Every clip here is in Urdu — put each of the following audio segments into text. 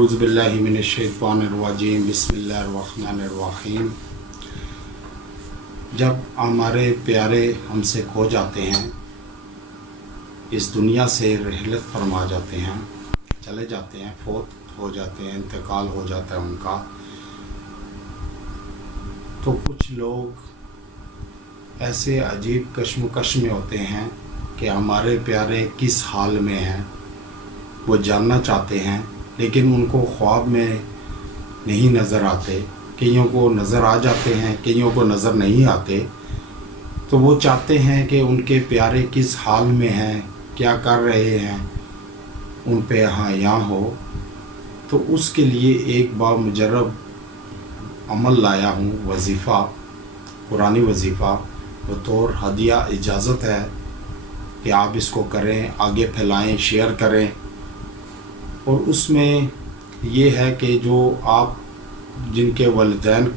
اعوذ باللہ من الشیطان الرجیم بسم اللہ الرحمن الرحیم۔ جب ہمارے پیارے ہم سے کھو جاتے ہیں، اس دنیا سے رحلت فرما جاتے ہیں، چلے جاتے ہیں، فوت ہو جاتے ہیں، انتقال ہو جاتا ہے ان کا، تو کچھ لوگ ایسے عجیب کشمکش میں ہوتے ہیں کہ ہمارے پیارے کس حال میں ہیں وہ جاننا چاہتے ہیں، لیکن ان کو خواب میں نہیں نظر آتے، کئیوں کو نظر آ جاتے ہیں، کئیوں کو نظر نہیں آتے، تو وہ چاہتے ہیں کہ ان کے پیارے کس حال میں ہیں، کیا کر رہے ہیں، ان پہ حیا ہو۔ تو اس کے لیے ایک بامجرب عمل لایا ہوں، وظیفہ، قرآنی وظیفہ، بطور ہدیہ اجازت ہے کہ آپ اس کو کریں، آگے پھیلائیں، شیئر کریں۔ اور اس میں یہ ہے کہ جو آپ جن کے والدین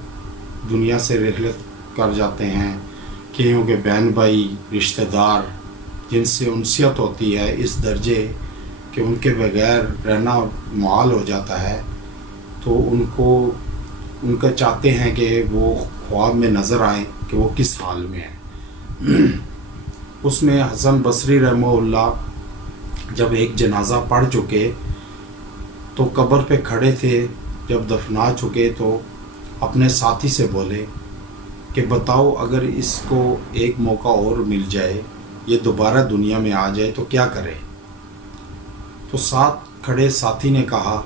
دنیا سے رحلت کر جاتے ہیں، کئیوں کے بہن بھائی، رشتہ دار جن سے انسیت ہوتی ہے اس درجے کہ ان کے بغیر رہنا محال ہو جاتا ہے، تو ان کا چاہتے ہیں کہ وہ خواب میں نظر آئیں کہ وہ کس حال میں ہیں۔ اس میں حسن بصری رحمہ اللہ جب ایک جنازہ پڑھ چکے تو قبر پہ کھڑے تھے، جب دفنا چکے تو اپنے ساتھی سے بولے کہ بتاؤ اگر اس کو ایک موقع اور مل جائے، یہ دوبارہ دنیا میں آ جائے تو کیا کرے؟ تو ساتھ کھڑے ساتھی نے کہا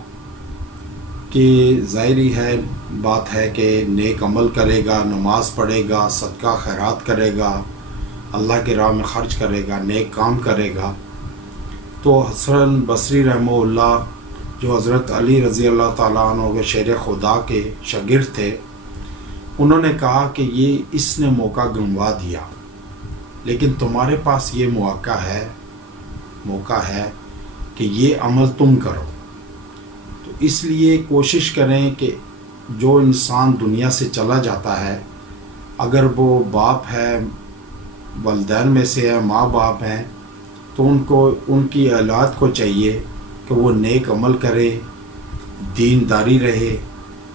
کہ ظاہری بات ہے کہ نیک عمل کرے گا، نماز پڑھے گا، صدقہ خیرات کرے گا، اللہ کے راہ میں خرچ کرے گا، نیک کام کرے گا۔ تو حسن بصری رحمہ اللہ جو حضرت علی رضی اللہ تعالیٰ عنہ کے شیر خدا کے شاگرد تھے، انہوں نے کہا کہ یہ اس نے موقع گنوا دیا، لیکن تمہارے پاس یہ موقع ہے کہ یہ عمل تم کرو۔ تو اس لیے کوشش کریں کہ جو انسان دنیا سے چلا جاتا ہے، اگر وہ باپ ہے، والدین میں سے ہے، ماں باپ ہیں، تو ان کی اولاد کو چاہیے کہ وہ نیک عمل کرے، دینداری رہے،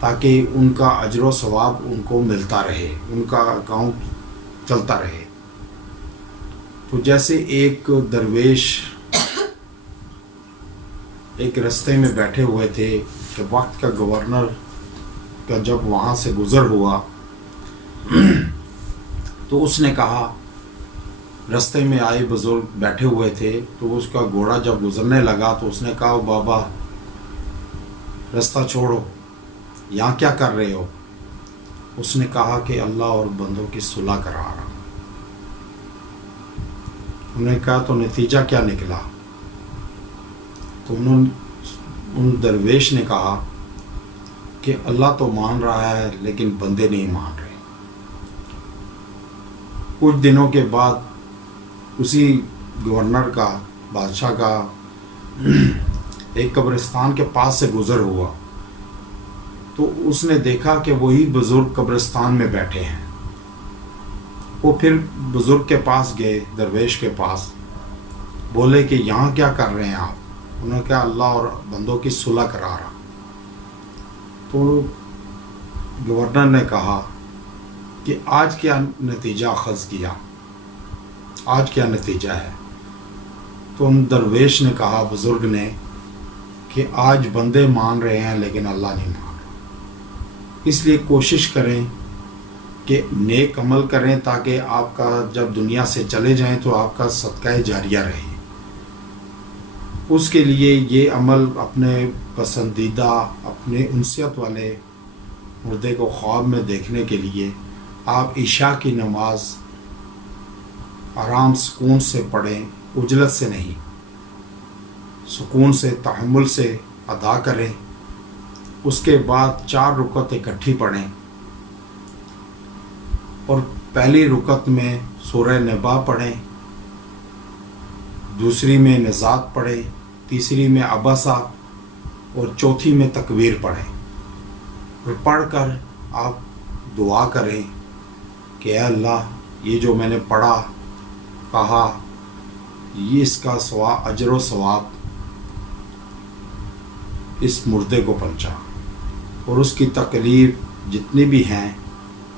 تاکہ ان کا اجر و ثواب ان کو ملتا رہے، ان کا کام چلتا رہے۔ تو جیسے ایک درویش ایک رستے میں بیٹھے ہوئے تھے کہ وقت کا گورنر کا جب وہاں سے گزر ہوا تو اس نے کہا، رستے میں آئے بزرگ بیٹھے ہوئے تھے، تو اس کا گھوڑا جب گزرنے لگا تو اس نے کہا، بابا رستہ چھوڑو، یہاں کیا کر رہے ہو؟ اس نے کہا کہ اللہ اور بندوں کی صلح کرا رہا ہوں۔ انہوں نے کہا تو نتیجہ کیا نکلا؟ تو ان درویش نے کہا کہ اللہ تو مان رہا ہے لیکن بندے نہیں مان رہے۔ کچھ دنوں کے بعد اسی گورنر کا، بادشاہ کا، ایک قبرستان کے پاس سے گزر ہوا، تو اس نے دیکھا کہ وہی بزرگ قبرستان میں بیٹھے ہیں۔ وہ پھر بزرگ کے پاس گئے، درویش کے پاس، بولے کہ یہاں کیا کر رہے ہیں آپ؟ انہوں نے کہا اللہ اور بندوں کی صلح کرا رہا۔ تو گورنر نے کہا کہ آج کیا نتیجہ اخذ کیا، آج کیا نتیجہ ہے؟ تو ان درویش نے کہا، بزرگ نے، کہ آج بندے مان رہے ہیں لیکن اللہ نہیں مان رہا۔ اس لیے کوشش کریں کہ نیک عمل کریں تاکہ آپ کا جب دنیا سے چلے جائیں تو آپ کا صدقہ جاریہ رہے۔ اس کے لیے یہ عمل اپنے پسندیدہ، اپنے انسیت والے مردے کو خواب میں دیکھنے کے لیے آپ عشاء کی نماز آرام سکون سے پڑھیں، عجلت سے نہیں، سکون سے، تحمل سے ادا کریں۔ اس کے بعد 4 رکعت اکٹھی پڑھیں، اور پہلی رکعت میں سورہ نبا پڑھیں، دوسری میں نزات پڑھیں، تیسری میں عبسہ، اور چوتھی میں تکبیر پڑھیں۔ اور پڑھ کر آپ دعا کریں کہ اے اللہ، یہ جو میں نے پڑھا، کہا، یہ اس کا اجر و ثواب اس مردے کو پہنچا اور اس کی تکلیف جتنی بھی ہیں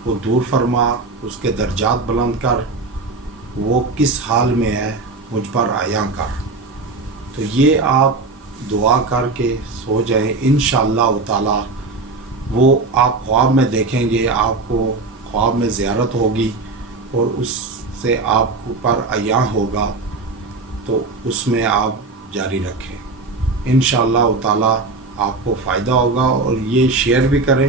وہ دور فرما، اس کے درجات بلند کر، وہ کس حال میں ہے مجھ پر عیاں کر۔ تو یہ آپ دعا کر کے سو جائیں، انشاءاللہ تعالی وہ آپ خواب میں دیکھیں گے، آپ کو خواب میں زیارت ہوگی اور اس سے آپ پر عیاں ہوگا، تو اس میں آپ جاری رکھیں، انشاءاللہ تعالی آپ کو فائدہ ہوگا۔ اور یہ شیئر بھی کریں